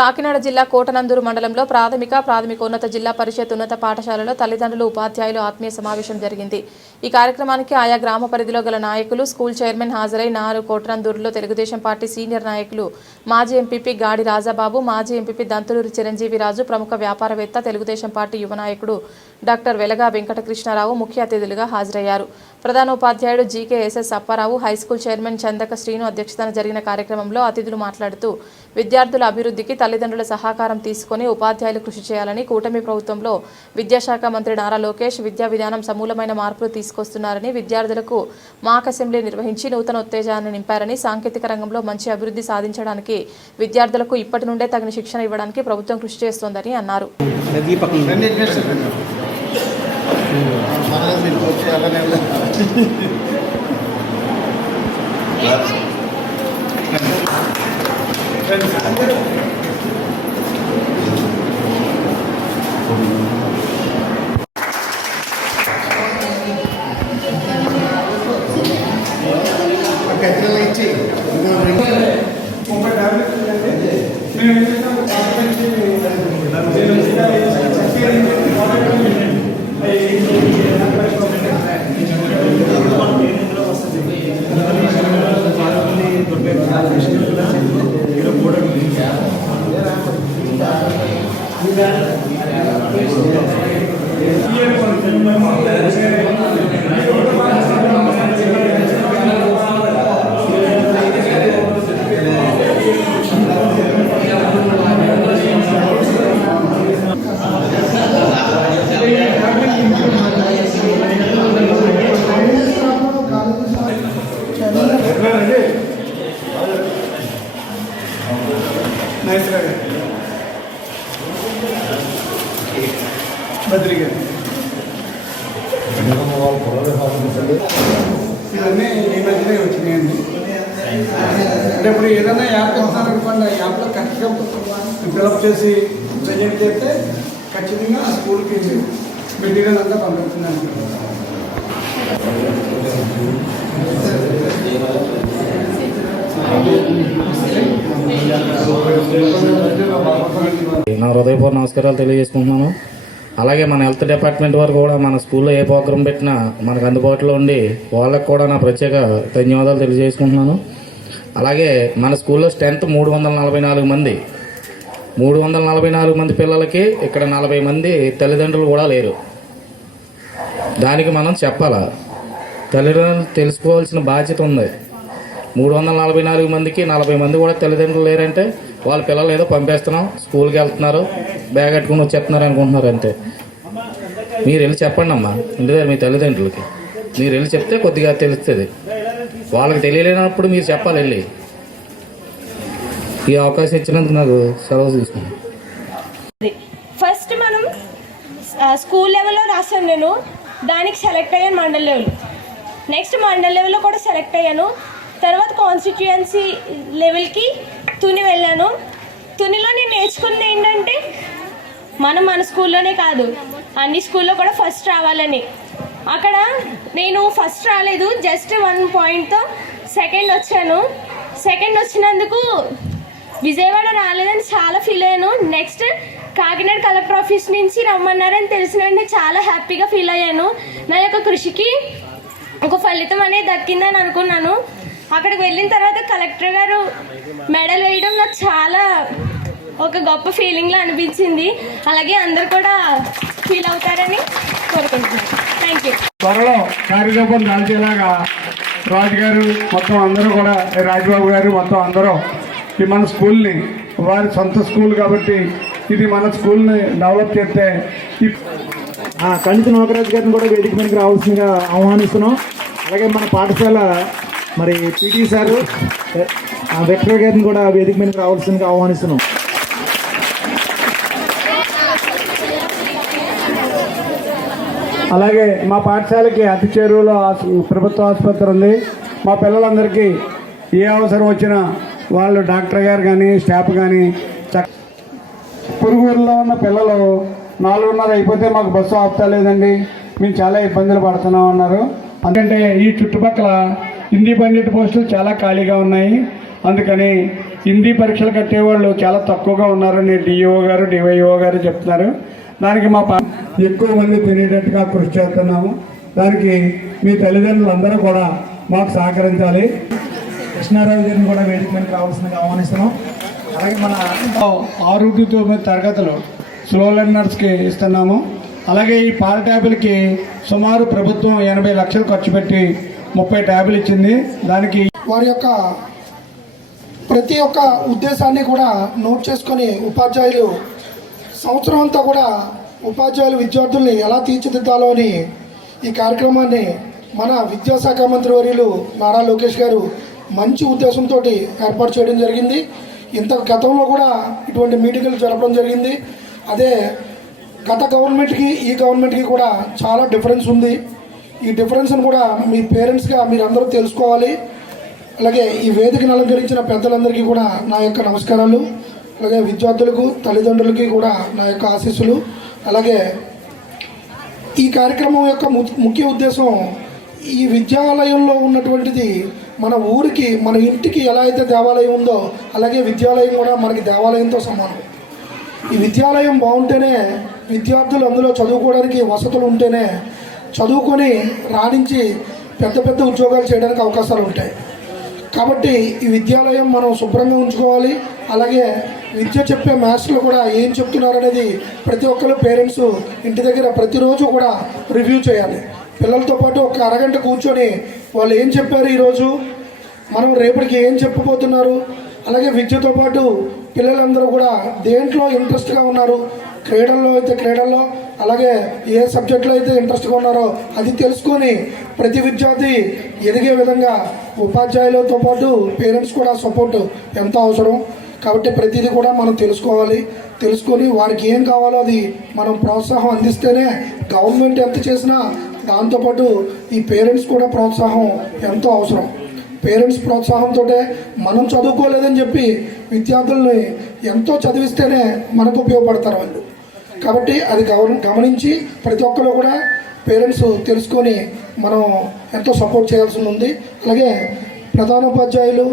కాకినాడ జిల్లా కోటనందూరు మండలంలో ప్రాథమికోన్నత జిల్లా పరిషత్ ఉన్నత పాఠశాలలో తల్లిదండ్రులు ఉపాధ్యాయులు ఆత్మీయ సమావేశం జరిగింది. ఈ కార్యక్రమానికి ఆయా గ్రామ పరిధిలో గల నాయకులు, స్కూల్ చైర్మన్ హాజరై కోటనందూరులో తెలుగుదేశం పార్టీ సీనియర్ నాయకులు మాజీ ఎంపీపీ గాడి రాజాబాబు, మాజీ ఎంపీపీ దంతులూరి చిరంజీవిరాజు, ప్రముఖ వ్యాపారవేత్త తెలుగుదేశం పార్టీ యువ నాయకుడు డాక్టర్ వెలగా వెంకటకృష్ణారావు ముఖ్య అతిథులుగా హాజరయ్యారు. ప్రధానోపాధ్యాయుడు జీకేఎస్ఎస్ అప్పారావు, హైస్కూల్ చైర్మన్ చందక శ్రీను అధ్యక్షతన జరిగిన కార్యక్రమంలో అతిథులు మాట్లాడుతూ విద్యార్థుల అభివృద్ధికి తల్లిదండ్రుల సహకారం తీసుకుని ఉపాధ్యాయులు కృషి చేయాలని, కూటమి ప్రభుత్వంలో విద్యాశాఖ మంత్రి నారా లోకేష్ విద్యా విధానం సమూలమైన మార్పులు తీసుకొస్తున్నారని, విద్యార్థులకు మాక్ అసెంబ్లీ నిర్వహించి నూతన ఉత్తేజాన్ని నింపారని, సాంకేతిక రంగంలో మంచి అభివృద్ధి సాధించడానికి విద్యార్థులకు ఇప్పటి నుండే తగిన శిక్షణ ఇవ్వడానికి ప్రభుత్వం కృషి చేస్తోందని అన్నారు. ఇవన్నీ ఈ మధ్యనే వచ్చినాయండి. అంటే ఇప్పుడు ఏదైనా యాప్ ఇస్తారనుకోండి, ఆ యాప్లో కరెక్ట్గా ఫిలప్ చేసి ప్రజెంట్ చేస్తే ఖచ్చితంగా ఆ స్కూల్కి మెటీరియల్ అంతా పంపిస్తున్నాను. నా హృదయపూర్వక నమస్కారాలు తెలియజేసుకుంటున్నాను. అలాగే మన హెల్త్ డిపార్ట్మెంట్ వారు కూడా మన స్కూల్లో ఏ ప్రోగ్రాం పెట్టినా మనకు అందుబాటులో ఉండి వాళ్ళకు కూడా నా ప్రత్యేక ధన్యవాదాలు తెలియజేసుకుంటున్నాను. అలాగే మన స్కూల్లో స్ట్రెంత్ 344 మంది. 344 మంది పిల్లలకి ఇక్కడ 40 మంది తల్లిదండ్రులు కూడా లేరు. దానికి మనం చెప్పాలా, తల్లిదండ్రులు తెలుసుకోవాల్సిన బాధ్యత ఉంది. 344 మందికి 40 మంది కూడా తల్లిదండ్రులు లేరంటే వాళ్ళ పిల్లలు ఏదో పంపేస్తున్నాం, స్కూల్కి వెళ్తున్నారు, బ్యాగ్ కట్టుకుని వచ్చేస్తున్నారు అనుకుంటున్నారు అంతే. మీరు వెళ్ళి చెప్పండి అమ్మా, ఇంటి దగ్గర మీ తల్లిదండ్రులకి మీరు వెళ్ళి చెప్తే కొద్దిగా తెలుస్తుంది. వాళ్ళకి తెలియలేనప్పుడు మీరు చెప్పాలి వెళ్ళి. ఈ అవకాశం ఇచ్చినందుకు నాకు సెలవు తీసుకున్నాను. ఫస్ట్ మనం స్కూల్ లెవెల్లో రాసాను, నేను దానికి సెలెక్ట్ అయ్యాను మండల్ లెవెల్. నెక్స్ట్ మండల్ లెవెల్లో కూడా సెలెక్ట్ అయ్యాను. తర్వాత కాన్స్టిట్యుయెన్సీ లెవెల్కి తుని వెళ్ళాను. తునిలో నేను నేర్చుకున్నది ఏంటంటే మన స్కూల్లోనే కాదు అన్ని స్కూల్లో కూడా ఫస్ట్ రావాలని. అక్కడ నేను ఫస్ట్ రాలేదు, జస్ట్ 1 పాయింట్తో సెకండ్ వచ్చాను. సెకండ్ వచ్చినందుకు విజయవాడ రాలేదని చాలా ఫీల్ అయ్యాను. నెక్స్ట్ కాకినాడ కలెక్టర్ ఆఫీస్ నుంచి రమ్మన్నారని తెలిసిన వెంటనే చాలా హ్యాపీగా ఫీల్ అయ్యాను. నా యొక్క కృషికి ఒక ఫలితం అనేది దక్కిందని అనుకున్నాను. అక్కడికి వెళ్ళిన తర్వాత కలెక్టర్ గారు మెడల్ వేయడం నాకు చాలా ఒక గొప్ప ఫీలింగ్లా అనిపించింది. అలాగే అందరు కూడా ఫీల్ అవుతారని కోరుకుంటున్నాను. Thank you. త్వరలో కార్యరూపం దాల్చేలాగా రాజుగారు మొత్తం అందరూ కూడా, రాజబాబు గారు మొత్తం అందరూ ఈ మన స్కూల్ని, వారి సొంత స్కూల్ కాబట్టి ఇది మన స్కూల్ని డెవలప్ చేస్తే కండిత నోకరాజు గారిని కూడా వేదిక మీదకి రావాల్సిందిగా ఆహ్వానిస్తున్నాం. అలాగే మన పాఠశాల మరి పీటీ సారు వెక్టర్ గారిని కూడా వేదిక మీదకి రావాల్సిందిగా ఆహ్వానిస్తున్నాం. అలాగే మా పాఠశాలకి అతి చేరువలో ప్రభుత్వ ఆసుపత్రి ఉంది. మా పిల్లలందరికీ ఏ అవసరం వచ్చినా వాళ్ళు డాక్టర్ గారు కానీ స్టాఫ్ కానీ పురుగురులో ఉన్న పిల్లలు 4:30 అయిపోతే మాకు బస్సు ఆపుతలేదండి, మేము చాలా ఇబ్బందులు పడుతున్నాం అన్నారు. ఎందుకంటే ఈ చుట్టుపక్కల హిందీ పండిట్ పోస్టులు చాలా ఖాళీగా ఉన్నాయి. అందుకని హిందీ పరీక్షలు కట్టేవాళ్ళు చాలా తక్కువగా ఉన్నారని డిఈఓ గారు డివైఓ గారు చెప్తున్నారు. దానికి ఎక్కువ మంది తినేటట్టుగా కృషి చేస్తున్నాము. దానికి మీ తల్లిదండ్రులు అందరూ కూడా మాకు సహకరించాలి. కృష్ణారావు గారిని కూడా వేదిక మీదకి రావాల్సిందిగా ఆహ్వానిస్తున్నాం. అలాగే మన 6 to 9 తరగతులు స్లో లెర్నర్స్కి ఇస్తున్నాము. అలాగే ఈ పాల ట్యాబులకి సుమారు ప్రభుత్వం 80 లక్షలు ఖర్చు పెట్టి 30 ట్యాబులు ఇచ్చింది. దానికి వారి యొక్క ప్రతి ఒక్క ఉద్దేశాన్ని కూడా నోట్ చేసుకొని ఉపాధ్యాయులు సంవత్సరం అంతా కూడా ఉపాధ్యాయులు విద్యార్థుల్ని ఎలా తీర్చిదిద్దాలో అని ఈ కార్యక్రమాన్ని మన విద్యాశాఖ మంత్రి వర్యులు నారా లోకేష్ గారు మంచి ఉద్దేశంతో ఏర్పాటు చేయడం జరిగింది. ఇంత గతంలో కూడా ఇటువంటి మీటింగులు జరపడం జరిగింది. అదే గత గవర్నమెంట్కి ఈ గవర్నమెంట్కి కూడా చాలా డిఫరెన్స్ ఉంది. ఈ డిఫరెన్స్ను కూడా మీ పేరెంట్స్గా మీరందరూ తెలుసుకోవాలి. అలాగే ఈ వేదికను అలంకరించిన పెద్దలందరికీ కూడా నా యొక్క నమస్కారాలు. అలాగే విద్యార్థులకు తల్లిదండ్రులకి కూడా నా యొక్క ఆశీస్సులు. అలాగే ఈ కార్యక్రమం యొక్క ముఖ్య ఉద్దేశం ఈ విద్యాలయంలో ఉన్నటువంటిది మన ఊరికి మన ఇంటికి ఎలా అయితే దేవాలయం ఉందో అలాగే విద్యాలయం కూడా మనకి దేవాలయంతో సమానం. ఈ విద్యాలయం బాగుంటేనే విద్యార్థులు అందులో చదువుకోవడానికి వసతులు ఉంటేనే చదువుకొని రాణించి పెద్ద పెద్ద ఉద్యోగాలు చేయడానికి అవకాశాలు ఉంటాయి. కాబట్టి ఈ విద్యాలయం మనం శుభ్రంగా ఉంచుకోవాలి. అలాగే విద్య చెప్పే మాస్టర్లు కూడా ఏం చెప్తున్నారనేది ప్రతి ఒక్కరు పేరెంట్స్ ఇంటి దగ్గర ప్రతిరోజు కూడా రివ్యూ చేయాలి. పిల్లలతో పాటు ఒక అరగంట కూర్చొని వాళ్ళు ఏం చెప్పారు ఈరోజు, మనం రేపటికి ఏం చెప్పబోతున్నారు, అలాగే విద్యతో పాటు పిల్లలందరూ కూడా దేంట్లో ఇంట్రెస్ట్గా ఉన్నారు, క్రీడల్లో అయితే క్రీడల్లో, అలాగే ఏ సబ్జెక్టులో అయితే ఇంట్రెస్ట్గా ఉన్నారో అది తెలుసుకొని ప్రతి విద్యార్థి ఎదిగే విధంగా ఉపాధ్యాయులతో పాటు పేరెంట్స్ కూడా సపోర్ట్ ఎంతో అవసరం. కాబట్టి ప్రతిదీ కూడా మనం తెలుసుకొని వారికి ఏం కావాలో అది మనం ప్రోత్సాహం అందిస్తేనే గవర్నమెంట్ ఎంత చేసినా దాంతోపాటు ఈ పేరెంట్స్ కూడా ప్రోత్సాహం ఎంతో అవసరం. పేరెంట్స్ ప్రోత్సాహంతో మనం చదువుకోలేదని చెప్పి విద్యార్థుల్ని ఎంతో చదివిస్తేనే మనకు ఉపయోగపడతారు వాళ్ళు. కాబట్టి అది గమనించి ప్రతి ఒక్కరు కూడా పేరెంట్స్ తెలుసుకొని మనం ఎంతో సపోర్ట్ చేయాల్సి ఉంది. అలాగే ప్రధానోపాధ్యాయులు